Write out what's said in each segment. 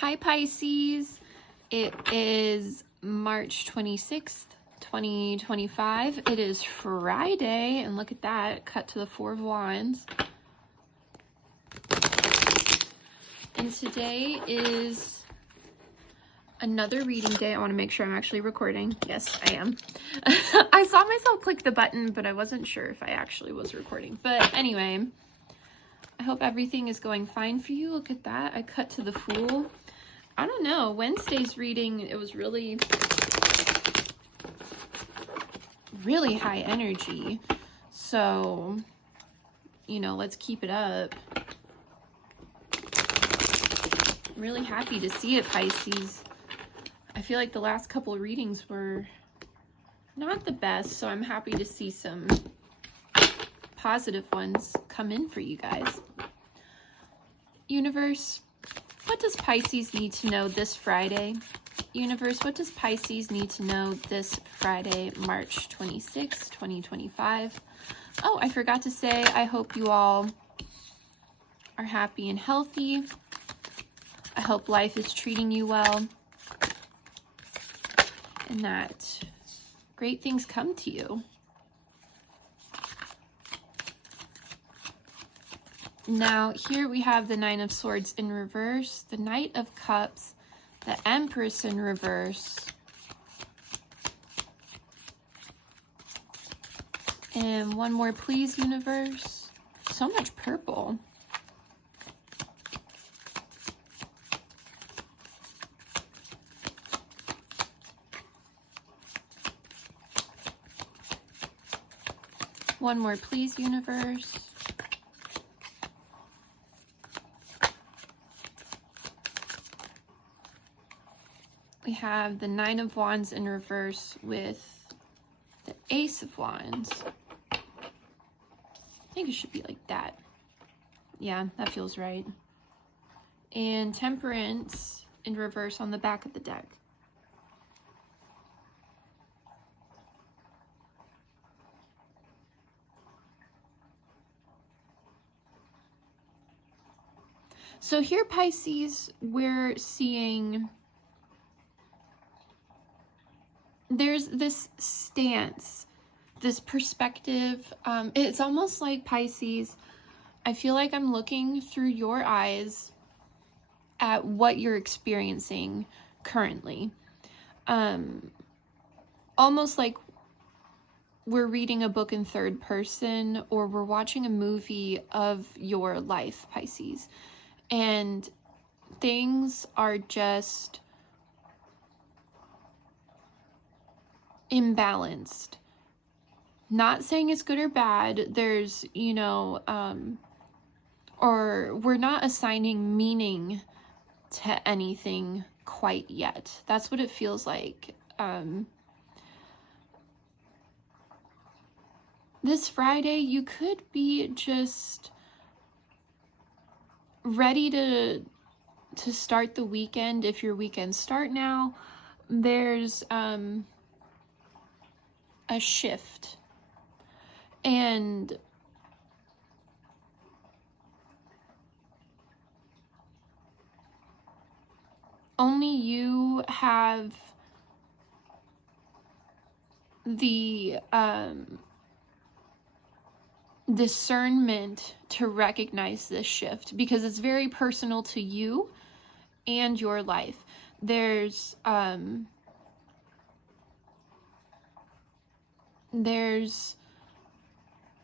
Hi Pisces, it is March 26th, 2025. It is Friday, and look at that, cut to the Four of Wands. And today is another reading day. I want to make sure I'm actually recording. Yes, I am. I saw myself click the button, but I wasn't sure if I actually was recording. But anyway, I hope everything is going fine for you. Look at that. I cut to the Fool. I don't know. Wednesday's reading, it was really high energy. So, you know, let's keep it up. I'm really happy to see it, Pisces. I feel like the last couple of readings were not the best, so I'm happy to see some positive ones come in for you guys. Universe, what does Pisces need to know this Friday? Universe, what does Pisces need to know this Friday, March 26, 2025? Oh, I forgot to say, I hope you all are happy and healthy. I hope life is treating you well and that great things come to you. Now, here we have the Nine of Swords in reverse, the Knight of Cups, the Empress in reverse, and one more, please, universe. So much purple. One more, please, universe. We have the Nine of Wands in reverse with the Ace of Wands. I think it should be like that. Yeah, that feels right. And Temperance in reverse on the back of the deck. So here, Pisces, we're seeing there's this stance, this perspective. It's almost like, Pisces, I feel like I'm looking through your eyes at what you're experiencing currently. Almost like we're reading a book in third person, or we're watching a movie of your life, Pisces. And things are just imbalanced. Not saying it's good or bad. There's, you know, or we're not assigning meaning to anything quite yet. That's what it feels like. This Friday, you could be just ready to start the weekend. If your weekends start now, there's a shift, and only you have the discernment to recognize this shift, because it's very personal to you and your life. There's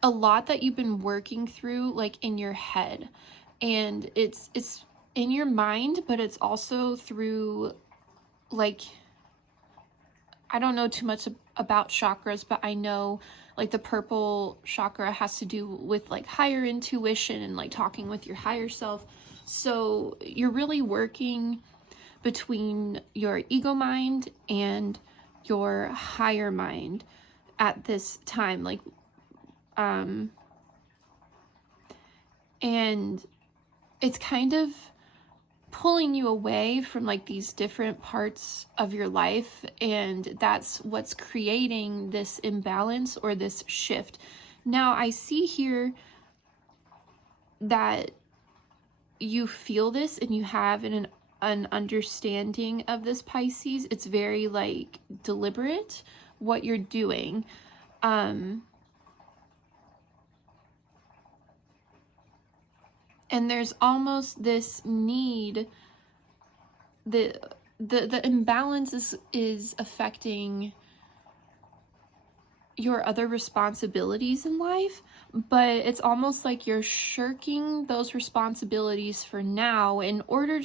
a lot that you've been working through, like in your head, and it's in your mind, but it's also through, like, I don't know too much about chakras, but I know like the purple chakra has to do with like higher intuition and like talking with your higher self. So you're really working between your ego mind and your higher mind at this time, like and it's kind of pulling you away from like these different parts of your life, and that's what's creating this imbalance or this shift. Now, I see here that you feel this and you have an understanding of this, Pisces. It's very like deliberate what you're doing. And there's almost this need, the imbalance is affecting your other responsibilities in life, but it's almost like you're shirking those responsibilities for now in order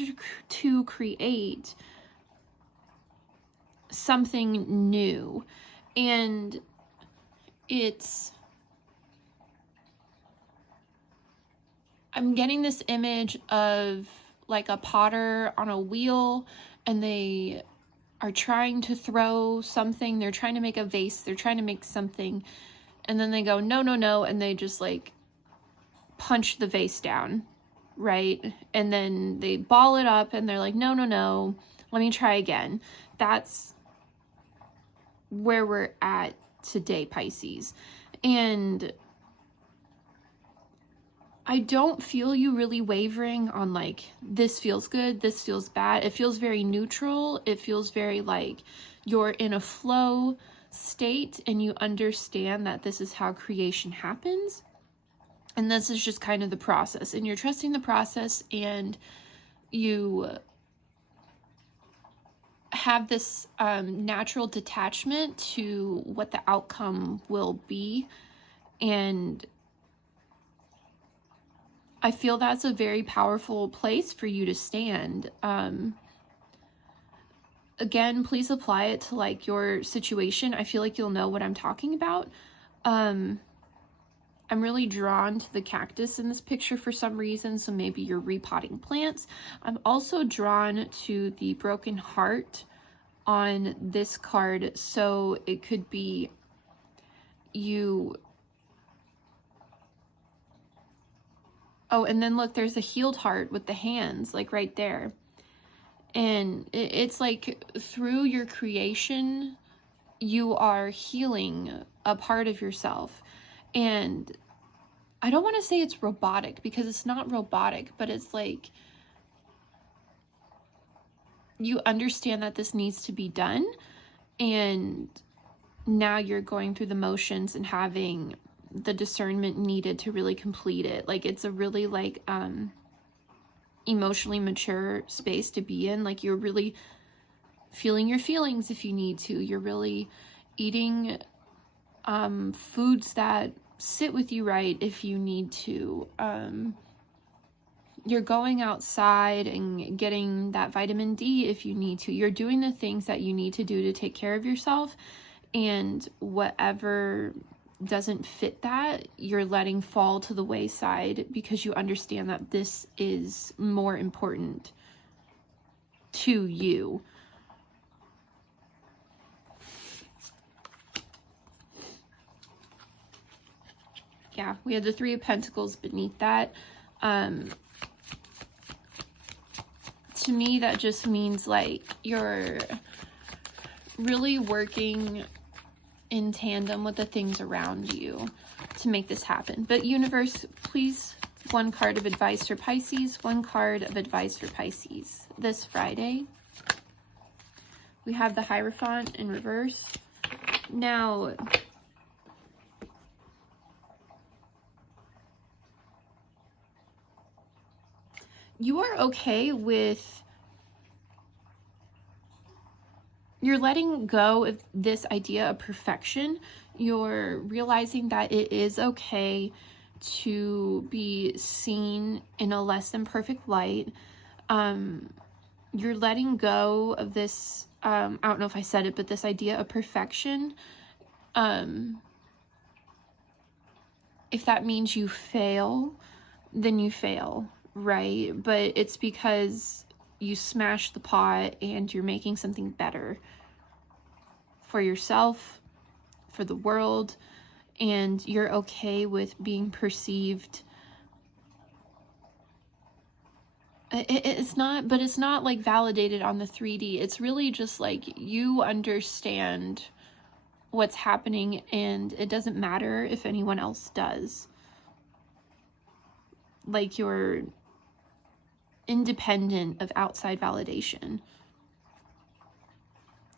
to create something new. And I'm getting this image of like a potter on a wheel, and they are trying to throw something. They're trying to make a vase. They're trying to make something. And then they go, no, no, no. And they just like punch the vase down, right? And then they ball it up and they're like, no, no, no. Let me try again. That's where we're at today, Pisces. And I don't feel you really wavering on like, this feels good, this feels bad. It feels very neutral. It feels very like you're in a flow state and you understand that this is how creation happens. And this is just kind of the process. And you're trusting the process, and you have this natural detachment to what the outcome will be. And I feel that's a very powerful place for you to stand. Again, please apply it to like your situation. I feel like you'll know what I'm talking about. I'm really drawn to the cactus in this picture for some reason, so maybe you're repotting plants. I'm also drawn to the broken heart on this card, so it could be you. Oh, and then look, there's a healed heart with the hands, like right there. And it's like through your creation, you are healing a part of yourself. And I don't want to say it's robotic, because it's not robotic, but it's like you understand that this needs to be done. And now you're going through the motions and having the discernment needed to really complete it. Like it's a really like emotionally mature space to be in. Like you're really feeling your feelings if you need to. You're really eating foods that sit with you right if you need to. You're going outside and getting that vitamin D if you need to. You're doing the things that you need to do to take care of yourself, and whatever doesn't fit that, you're letting fall to the wayside because you understand that this is more important to you. Yeah, we have the Three of Pentacles beneath that. To me, that just means like you're really working in tandem with the things around you to make this happen. But universe, please, one card of advice for Pisces, one card of advice for Pisces. This Friday, we have the Hierophant in reverse. Now, you are okay with, you're letting go of this idea of perfection. You're realizing that it is okay to be seen in a less than perfect light. You're letting go of this, I don't know if I said it, but this idea of perfection. If that means you fail, then you fail, right? But it's because you smash the pot and you're making something better for yourself, for the world, and you're okay with being perceived. It's not, but it's not like validated on the 3D. It's really just like you understand what's happening, and it doesn't matter if anyone else does. Like you're independent of outside validation.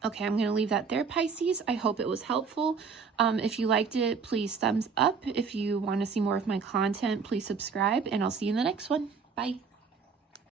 Okay, I'm going to leave that there, Pisces. I hope it was helpful. If you liked it, please thumbs up. If you want to see more of my content, please subscribe, and I'll see you in the next one. Bye.